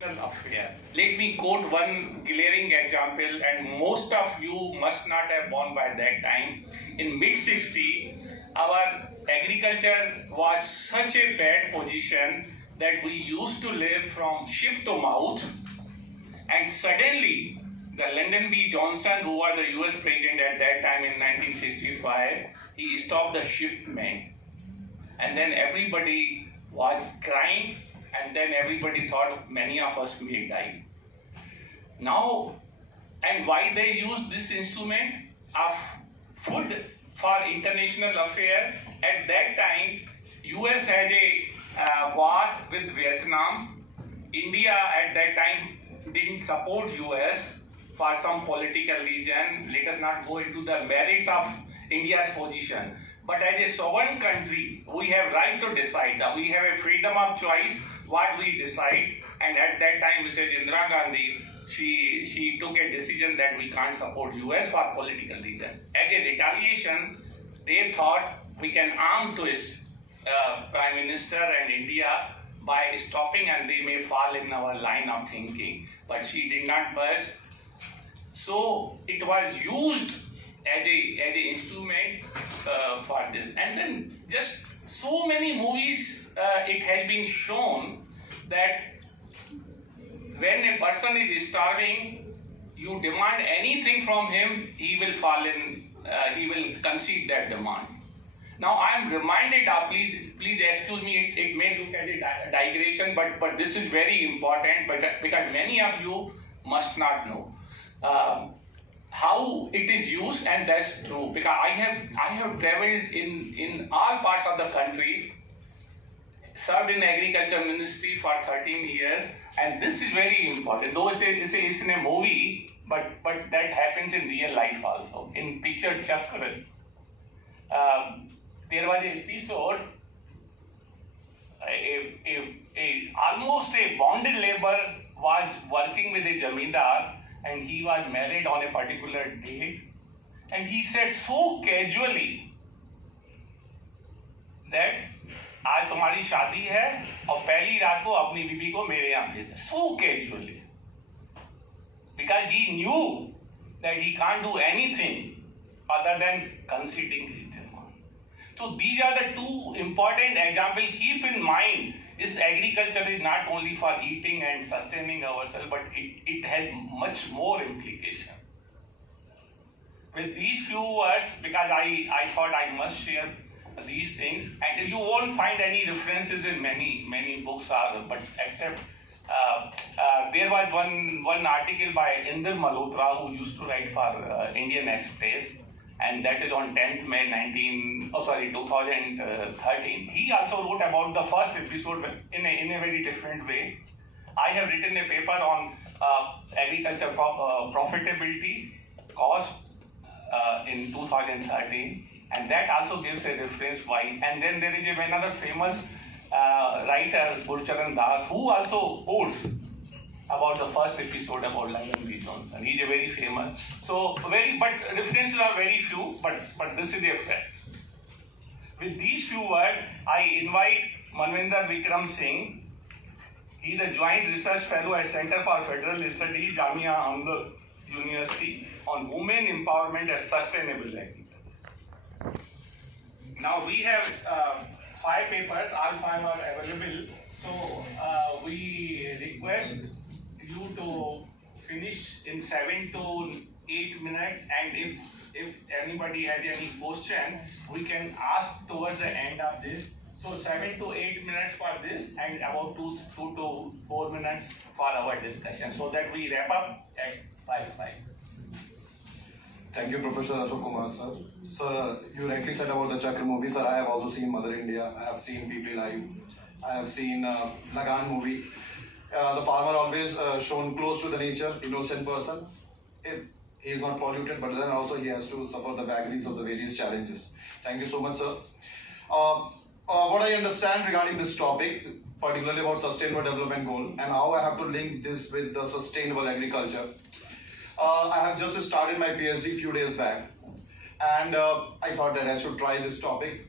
affair. Let me quote one glaring example, and most of you must not have born by that time. In mid 60, our agriculture was such a bad position that we used to live from ship to mouth, and suddenly the Lyndon B. Johnson, who was the US president at that time in 1965, he stopped the shipment, and then everybody was crying, and then everybody thought many of us may die. Now, and why they use this instrument of food for international affair? At that time, US had a war with Vietnam. India at that time didn't support US for some political reason. Let us not go into the merits of India's position. But as a sovereign country, we have right to decide. We have a freedom of choice what we decide. And at that time, Mrs. Indira Gandhi, she took a decision that we can't support US for political reason. As a retaliation, they thought we can arm twist Prime Minister and India by stopping, and they may fall in our line of thinking. But she did not budge. So it was used as a instrument for this. And then just so many movies it has been shown that when a person is starving, you demand anything from him, he will fall in, he will concede that demand. Now I am reminded of, please excuse me, it may look as a digression, but this is very important because many of you must not know how it is used, and that's true because I have traveled in all parts of the country, served in agriculture ministry for 13 years, and this is very important. Though it's in a movie, but that happens in real life also. In picture Chakra, there was an episode, almost a bonded labor was working with a jamindar, and he was married on a particular date, and he said so casually that आज तुम्हारी शादी है और पहली रात को अपनी बीबी को मेरे यहाँ भेज, so casually, because he knew that he can't do anything other than conceding his demand. So these are the two important examples. Keep in mind, this agriculture is not only for eating and sustaining ourselves, but it has much more implication. With these few words, because I thought I must share these things, and you won't find any references in many books, but except there was one article by Inder Malhotra, who used to write for Indian Express, and that is on 10th May 2013. He also wrote about the first episode in a very different way. I have written a paper on agriculture profitability, cost in 2013, and that also gives a reference why. And then there is another famous writer, Gurcharan Das, who also quotes about the first episode about Lyndon B. Johnson. He is a very famous. But references are very few, but this is a fact. With these few words, I invite Manvinder Vikram Singh. He is a Joint Research Fellow at Center for Federal Studies, Jamia Ahmad University, on Women Empowerment as Sustainable Agriculture. Now we have 5 papers, all 5 are available. So we request you to finish in 7 to 8 minutes, and if anybody has any question, we can ask towards the end of this. So 7 to 8 minutes for this, and about 2 to 4 minutes for our discussion, so that we wrap up at 5:05. Thank you, Professor Ashok Kumar, sir. Sir, you rightly said about the Chakra movie. Sir, I have also seen Mother India. I have seen People Live. I have seen Lagan movie. The farmer always shown close to the nature, innocent person. He is not polluted, but then also he has to suffer the vagaries of the various challenges. Thank you so much, sir. What I understand regarding this topic, particularly about Sustainable Development Goal, and how I have to link this with the sustainable agriculture. I have just started my PhD a few days back, and I thought that I should try this topic.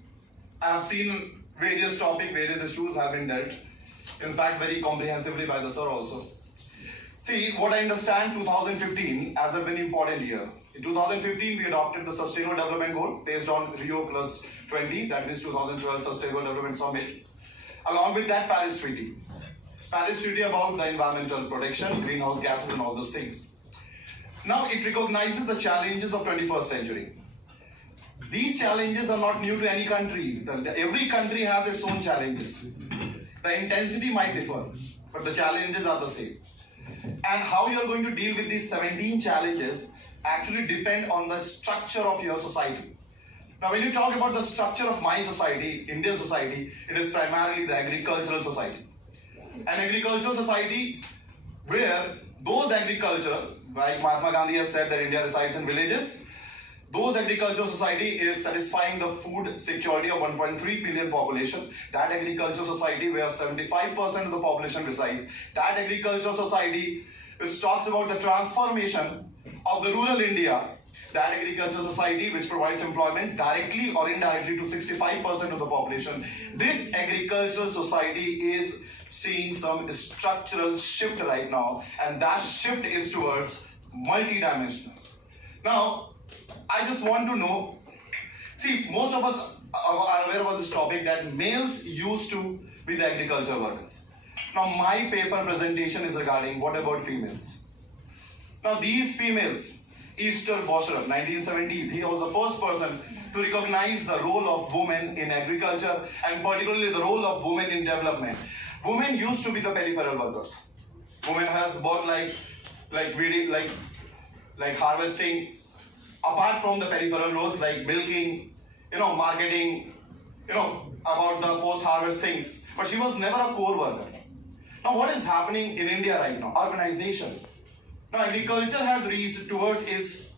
I have seen various issues have been dealt. in fact very comprehensively by the sir also. See, what I understand, 2015 as a very important year. In 2015, we adopted the Sustainable Development Goal based on Rio Plus 20, that means 2012 Sustainable Development Summit. Along with that, Paris Treaty. Paris Treaty about the environmental protection, greenhouse gases and all those things. Now, it recognizes the challenges of 21st century. These challenges are not new to any country. Every country has its own challenges. The intensity might differ, but the challenges are the same. And how you are going to deal with these 17 challenges actually depend on the structure of your society. Now, when you talk about the structure of my society, Indian society, it is primarily the agricultural society. An agricultural society where those agricultural, like Mahatma Gandhi has said that India resides in villages, those agricultural society is satisfying the food security of 1.3 billion population. That agricultural society where 75% of the population reside. That agricultural society which talks about the transformation of the rural India. That agricultural society which provides employment directly or indirectly to 65% of the population. This agricultural society is seeing some structural shift right now, and that shift is towards multidimensional. Now, I just want to know, see, most of us are aware about this topic that males used to be the agricultural workers. Now, my paper presentation is regarding what about females. Now, these females, Esther Bosher, 1970s, he was the first person to recognize the role of women in agriculture and particularly the role of women in development. Women used to be the peripheral workers. Women has worked like harvesting, apart from the peripheral roles like milking, marketing, about the post-harvest things. But she was never a core worker. Now, what is happening in India right now? Urbanization. Now, agriculture has reached towards its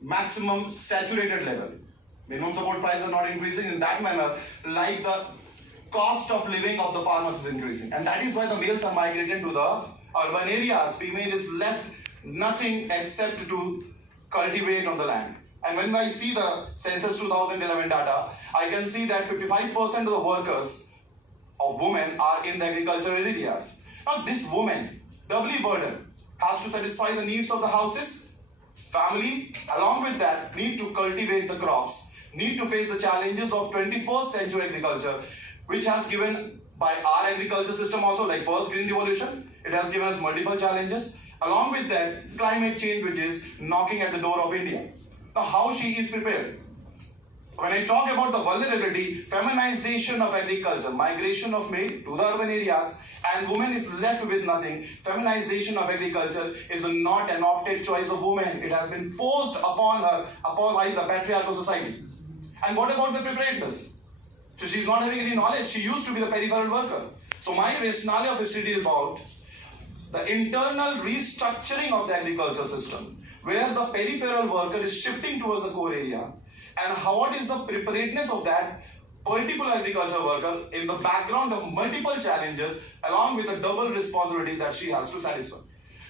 maximum saturated level. Minimum support prices are not increasing in that manner, like the cost of living of the farmers is increasing. And that is why the males are migrating to the urban areas. Female is left nothing except to cultivate on the land. And when I see the census 2011 data, I can see that 55% of the workers of women are in the agricultural areas. Now, this woman, doubly burdened, has to satisfy the needs of the houses, family, along with that, need to cultivate the crops, need to face the challenges of 21st century agriculture, which has given by our agriculture system also, like first Green Revolution, it has given us multiple challenges. Along with that, climate change, which is knocking at the door of India. Now, how she is prepared? When I talk about the vulnerability, feminization of agriculture, migration of male to the urban areas, and woman is left with nothing. Feminization of agriculture is not an opted choice of woman. It has been forced upon her, by the patriarchal society. And what about the preparedness? So she's not having any knowledge. She used to be the peripheral worker. So my rationale of history is about the internal restructuring of the agriculture system, where the peripheral worker is shifting towards the core area, and what is the preparedness of that particular agricultural worker in the background of multiple challenges, along with the double responsibility that she has to satisfy.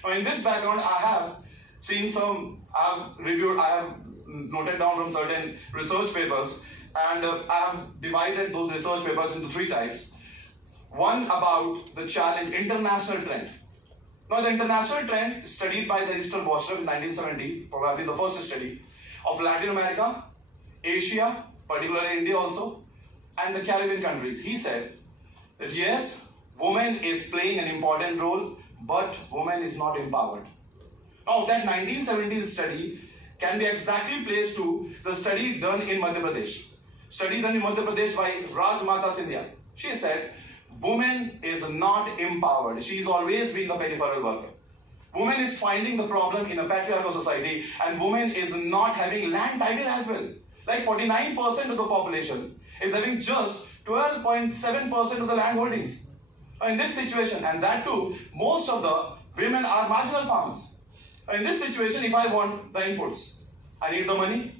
Now, in this background, I have seen I have noted down from certain research papers, and I have divided those research papers into 3 types. One about the challenge, international trend. Now, the international trend studied by the Esther Bosher in 1970, probably the first study, of Latin America, Asia, particularly India also, and the Caribbean countries. He said that yes, woman is playing an important role, but woman is not empowered. Now, that 1970s study can be exactly placed to the study done in Madhya Pradesh. Study done in Madhya Pradesh by Rajmata Sindhya. She said, woman is not empowered. She is always being a peripheral worker. Woman is finding the problem in a patriarchal society, and woman is not having land title as well. Like 49% of the population is having just 12.7% of the land holdings. In this situation, and that too, most of the women are marginal farmers. In this situation, if I want the inputs, I need the money.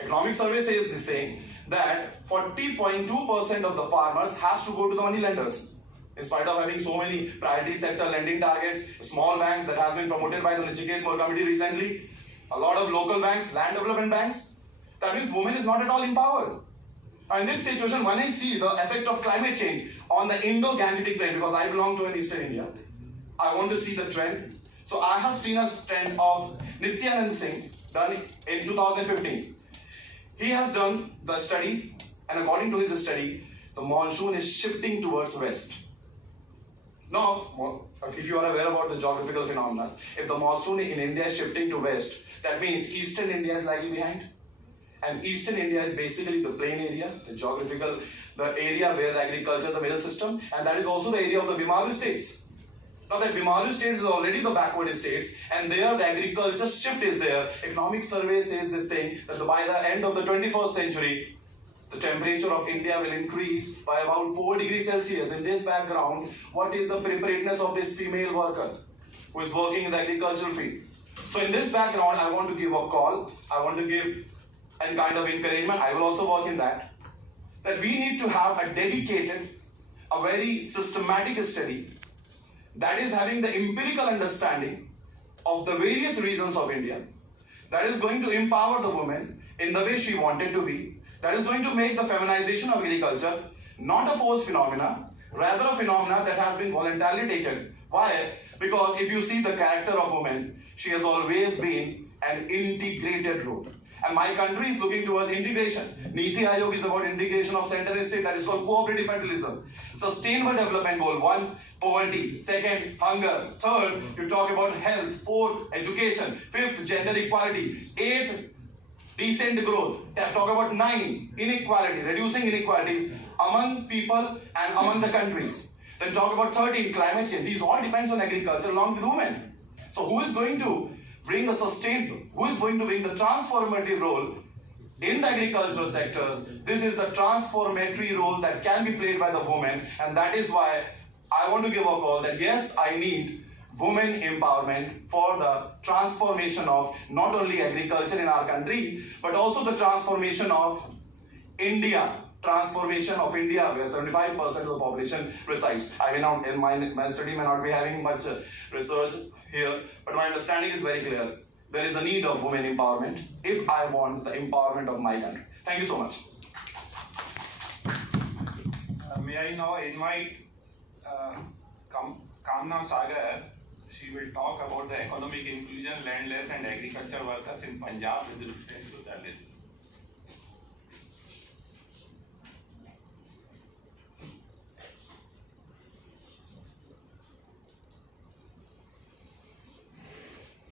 Economic survey says the same, that 40.2% of the farmers has to go to the money lenders. In spite of having so many priority sector lending targets, small banks that have been promoted by the Nachiket More Committee recently, a lot of local banks, land development banks, that means women is not at all empowered. In this situation, when I see the effect of climate change, on the Indo-Gangetic Plain, because I belong to an Eastern India, I want to see the trend. So I have seen a trend of Nityanand Singh done in 2015. He has done the study, and according to his study, the monsoon is shifting towards west. Now, if you are aware about the geographical phenomena, if the monsoon in India is shifting to west, that means Eastern India is lagging behind. And Eastern India is basically the plain area, the area where the agriculture is the major system, and that is also the area of the Bimaru states. Now that Bimaru states is already the backward states, and there the agriculture shift is there. Economic survey says this thing, that by the end of the 21st century, the temperature of India will increase by about 4 degrees Celsius. In this background, what is the preparedness of this female worker who is working in the agricultural field? So in this background, I want to give a call, I want to give a kind of encouragement, I will also work in that we need to have a dedicated, a very systematic study that is having the empirical understanding of the various regions of India, that is going to empower the woman in the way she wanted to be, that is going to make the feminization of agriculture not a forced phenomena, rather a phenomena that has been voluntarily taken. Why? Because if you see the character of woman, she has always been an integrated role. And my country is looking towards integration. Niti Aayog is about integration of center and state, that is called cooperative federalism. Sustainable development goal, 1, poverty. 2nd, hunger. 3rd, you talk about health. 4th, education. 5th, gender equality. 8th, decent growth. Talk about 9, inequality, reducing inequalities among people and among the countries. Then talk about 13, climate change. These all depends on agriculture along with women. So who is going to bring the who is going to bring the transformative role in the agricultural sector? This is the transformatory role that can be played by the woman, and that is why I want to give a call that yes, I need women empowerment for the transformation of not only agriculture in our country, but also the transformation of India. Transformation of India, where 75% of the population resides. I may not, in my study may not be having much research here, but my understanding is very clear. There is a need of women empowerment if I want the empowerment of my country. Thank you so much. May I now invite Kamna Sagar. She will talk about the economic inclusion, landless and agriculture workers in Punjab with reference to the list.